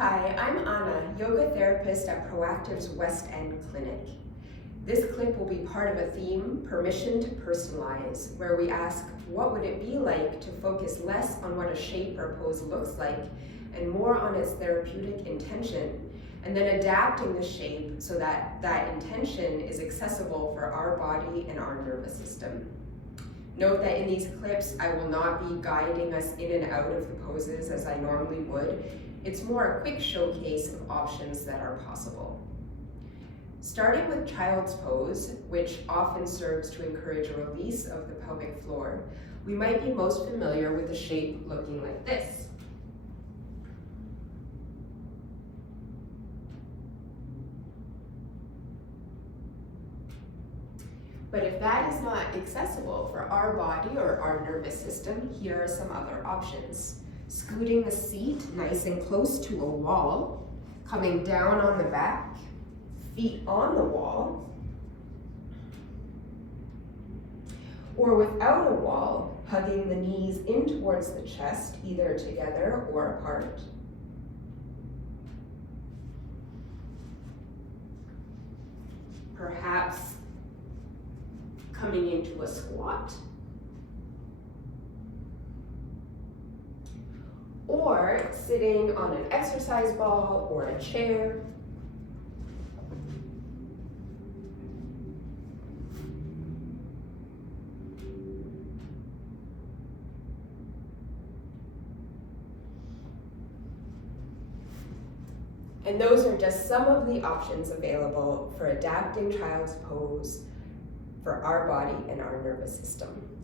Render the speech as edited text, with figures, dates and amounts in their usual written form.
Hi, I'm Anna, yoga therapist at Proactive's West End Clinic. This clip will be part of a theme, Permission to Personalize, where we ask, what would it be like to focus less on what a shape or pose looks like and more on its therapeutic intention, and then adapting the shape so that that intention is accessible for our body and our nervous system. Note that in these clips, I will not be guiding us in and out of the poses as I normally would. It's more a quick showcase of options that are possible. Starting with child's pose, which often serves to encourage a release of the pelvic floor, we might be most familiar with the shape looking like this. But if that is not accessible for our body or our nervous system, here are some other options. Scooting the seat nice and close to a wall, coming down on the back, feet on the wall, or without a wall, hugging the knees in towards the chest, either together or apart. Perhaps coming into a squat, or sitting on an exercise ball or a chair. And those are just some of the options available for adapting child's pose for our body and our nervous system.